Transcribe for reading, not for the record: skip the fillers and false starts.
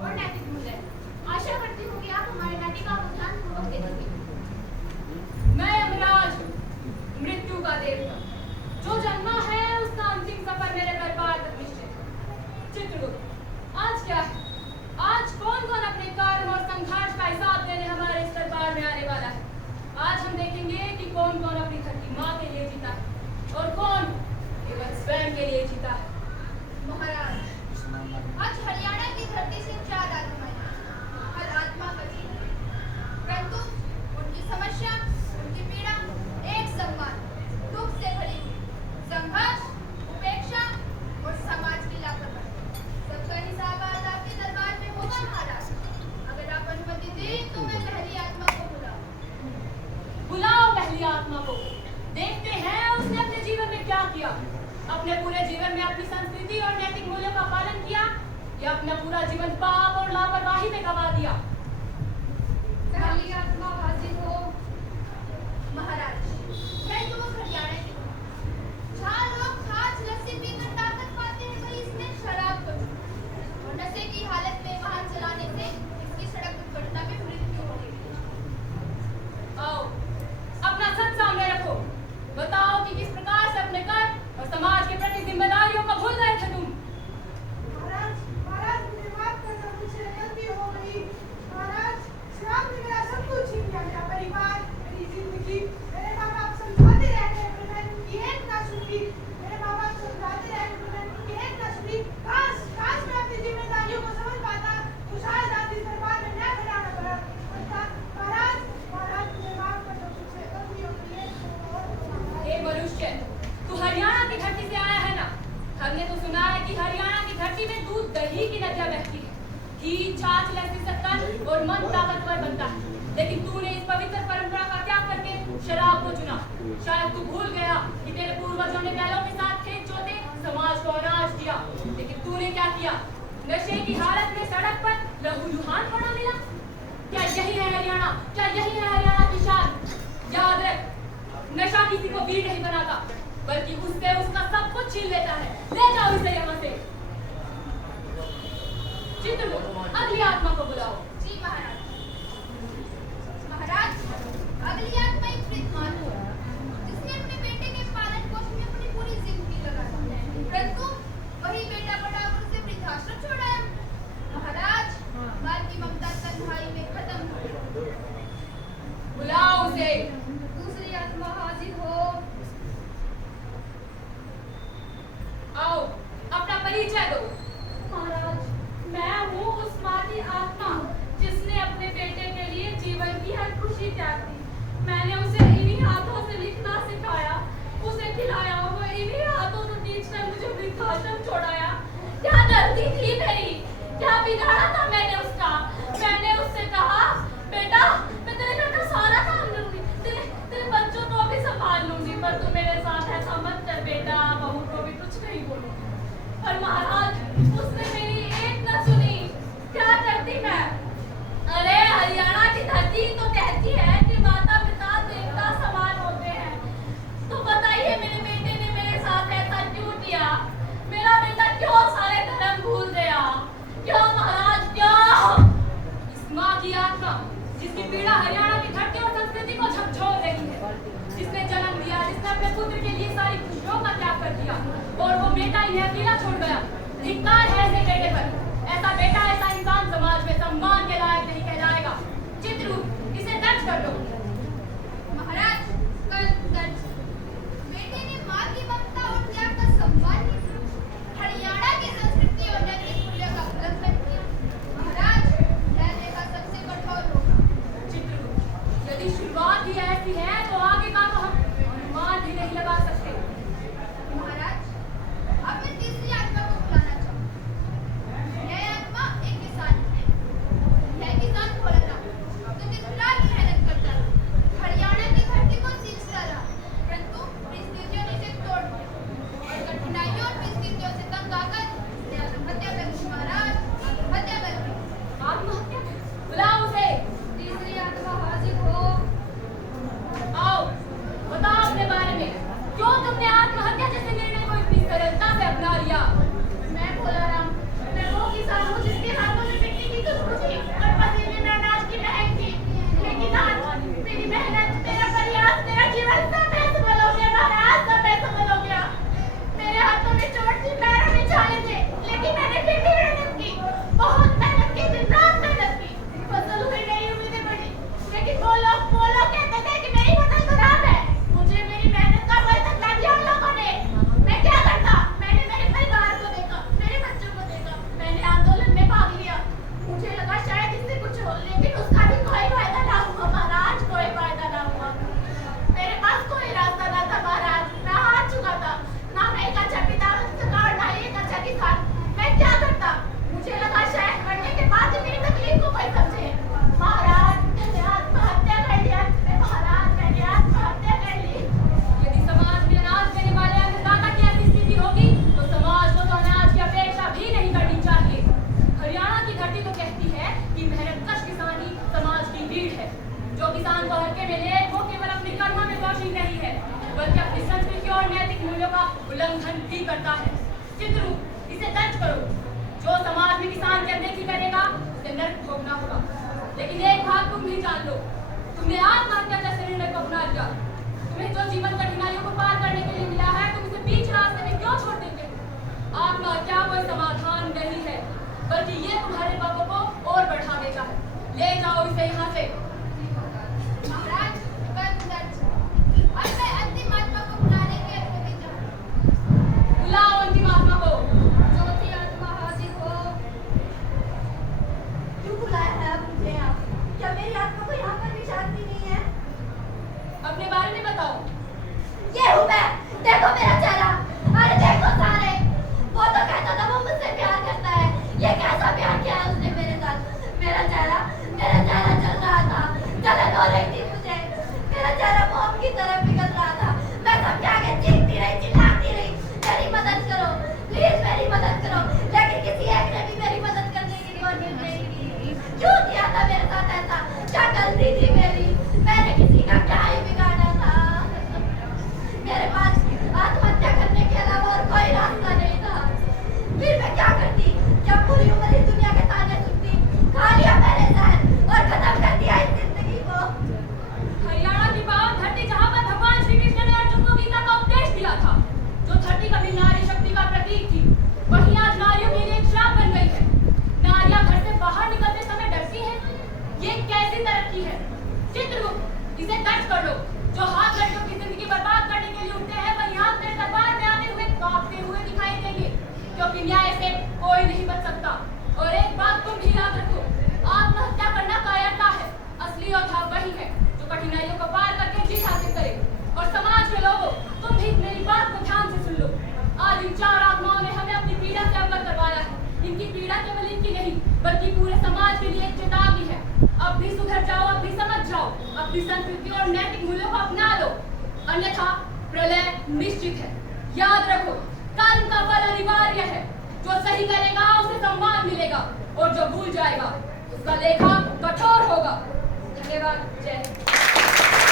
और नैतिक मूल्य। आशा करती हूँ कि आप हमारे नाटिका को ध्यानपूर्वक देखेंगे। मैं यमराज, मृत्यु का देवता, जो जन्मा है उसका अंतिम सफर मेरे दरबार तक निश्चित है। चित्रगुप्त, आज क्या है? आज कौन कौन अपने कर्म और संघर्ष का हिसाब देने हमारे इस दरबार में आने वाला है। आज हम देखेंगे कि कौन कौन अपनी धरती माँ के लिए जीता है और कौन केवल स्वयं के लिए जीता है। महाराज, आज हरियाणा की धरती से 4 आत्माएं, हर आत्मा का जीवन, परंतु उनकी समस्या, उनकी पीड़ा एक समान, दुख से भरी हुई, संघर्ष, उपेक्षा और समाज की लापरवाही। सबका हिसाब आज आपके दरबार में होगा महाराज। अगर आप अनुमति दें तो मैं पहली आत्मा को बुलाओ पहली आत्मा को। देखते हैं उसने अपने जीवन में क्या किया। अपने पूरे जीवन में अपनी संस्कृति और नैतिक मूल्यों का पालन किया या अपना पूरा जीवन पाप और लापरवाही में गवा दिया। पहली आत्मा हाजिर हो। महाराज, मैं युवक हरियाणा की हूँ। जहाँ लोग छाछ लस्सी पीकर ताकत पाते हैं, वही इसमें शराब को चूसते और नशे की हालत में वाहन चलाने से इसकी सड़क दुर्घटना में मृत्यु हो गई। आओ, अपना सच सामने रखो। बताओ कि किस प्रकार से अपने कर और समाज के प्रति जिम्मेदारियों को भूल गए थे तुम। महाराज मुझे माफ करना, मुझसे गलती हो गई। महाराज, शराब ने मेरा सब कुछ छीन लिया, मेरा परिवार, मेरी जिंदगी। मेरे माँ बाप समझाते रहते हैं पर मैंने उनकी एक ना सुनी। मेरे माँ बाप समझाते रहते हैं पर मैंने उनकी एक ना सुनी। काश मैं अपनी जिम्मेदारियों को समझ पाता तो शायद आज इस दरबार में न खड़ा न पड़ता। महाराज मुझे माफ करना, मुझसे गलती हो गई है। हे मनुष्य, तू हरियाणा की धरती से आया है ना? हमने तो सुना है कि हरियाणा की धरती में दूध दही की नदियां बहती है, घी छाछ लस्सी से तन और मन ताकतवर बनता है। लेकिन तूने इस पवित्र परंपरा का त्याग करके शराब को चुना। शायद तू भूल गया कि तेरे पूर्वजों ने बैलों के साथ खेत जोते समाज को अनाज दिया, लेकिन तूने क्या किया? नशे की हालत में सड़क पर लहूलुहान पड़ा मिला। क्या यही है हरियाणा? क्या यही है हरियाणा की शान? याद रख, नशा किसी को वीर नहीं बनाता, बल्कि उससे उसका सब कुछ छीन लेता है। ले जाओ इसे यहाँ से। चित्रगुप्त, अगली आत्मा को बुलाओ। जी महाराज। महाराज, अगली आत्मा एक वृद्ध मानव है, जिसने अपने बेटे के पालन पोषण में अपनी पूरी जिंदगी लगा दी, परंतु वही बेटा बड़ा होकर उसे वृद्धाश्रम छोड़ाया। महाराज, बाल की ममता तन्हाई में खत्म हो गई। बुलाओ उसे। दूसरी आत्मा हाजिर हो। आओ, अपना परिचय दो। महाराज, मैं हूँ उस माँ की आत्मा जिसने अपने बेटे के लिए जीवन की हर खुशी त्याग दी। मैंने उसे इन्हीं हाथों से लिखना सिखाया, उसे खिलाया, वो इन्हीं हाथों से खींचकर मुझे वृद्धाश्रम छोड़ाया। क्या गलती थी मेरी? करता है। चित्रगुप्त, इसे दर्ज करो। जो समाज में किसान की अनदेखी करेगा उसे नर्क भोगना होगा। लेकिन एक बात तुम भी जान लो, तुमने आत्महत्या जैसे निर्णय को अपना लिया। तुम्हें जो जीवन कठिनाइयों को पार करने के लिए मिला है, तुम इसे बीच रास्ते में क्यों छोड़ देते हो? आत्महत्या कोई समाधान नहीं है, बल्कि ये तुम्हारे पापों को और बढ़ा देता है। ले जाओ इसे यहाँ से। महाराज, बंद दर्ज। और मैं अंतिम आत्मा को बुलाने की अनुमति चाहती हूँ। बुलाओ अंतिम आत्मा को। ज्योति आत्मा हाजिर हो। क्यों बुलाया है आप मुझे यहाँ? क्या मेरी आत्मा को यहाँ पर भी शांति नहीं है? अपने बारे में बताओ। ये हूँ मैं। देखो मेरा चेहरा। अरे देखो सारे। वो तो कहता था वो मुझसे प्यार करता है। ये कैसा प्यार किया है उसने मेरे साथ? मेरा चेहरा जल रहा था। जलन हो रही थी मुझे। मेरा चेहरा मोम की तरह पिघल रहा था। मैं सबके आगे चीखती रही, चिल्लाती रही, मेरी मदद करो, प्लीज मेरी मदद करो। लेकिन किसी एक ने भी मेरी मदद करने की कोशिश नहीं की। क्यों किया था मेरे साथ ऐसा? क्या गलती थी मेरी? मैंने किसी का क्या ही बिगाड़ा था? मेरे पास आत्महत्या करने के अलावा और कोई रास्ता नहीं था। फिर मैं क्या करती? क्या पूरी उम्र इस दुनिया के ताने सुनती? खा लिया मैंने जहर और खत्म कर दिया इस जिंदगी को। हरियाणा की पावन धरती जहाँ पर भगवान श्री कृष्ण ने अर्जुन को गीता का उपदेश दिया था, जो धरती कभी नारी शक्ति का प्रतीक थी, वही आज नारियों के लिए एक श्राप बन गई है। नारियां घर से बाहर निकलते समय डरती हैं। ये कैसी तरक्की है? चित्रगुप्त, इसे दर्ज कर लो। जो हाथ लड़कियों की जिंदगी बर्बाद करने के लिए उठते हैं, वही हाथ मेरे दरबार में आते हुए कांपते हुए दिखाई देंगे, क्योंकि न्याय से कोई नहीं बच सकता। और एक बात तुम भी याद रखो, आत्महत्या करना कायरता है। असली योद्धा वही है जो कठिनाइयों को पार करके जीत हासिल करे। और समाज के लोगों, तुम भी मेरी बात को ध्यान से सुन लो। आज इन चार आत्माओं ने हमें अपनी पीड़ा से अवगत करवाया है। इनकी पीड़ा केवल इनकी नहीं, बल्कि पूरे समाज के लिए एक चेतावनी है। अब भी सुधर जाओ, अब भी समझ जाओ, अपनी संस्कृति और नैतिक मूल्यों को अपना लो, अन्यथा प्रलय निश्चित है। याद रखो, कर्म का फल अनिवार्य है। जो सही करेगा उसे सम्मान मिलेगा, और जो भूल जाएगा उसका लेखा कठोर होगा। धन्यवाद। जय हिंद।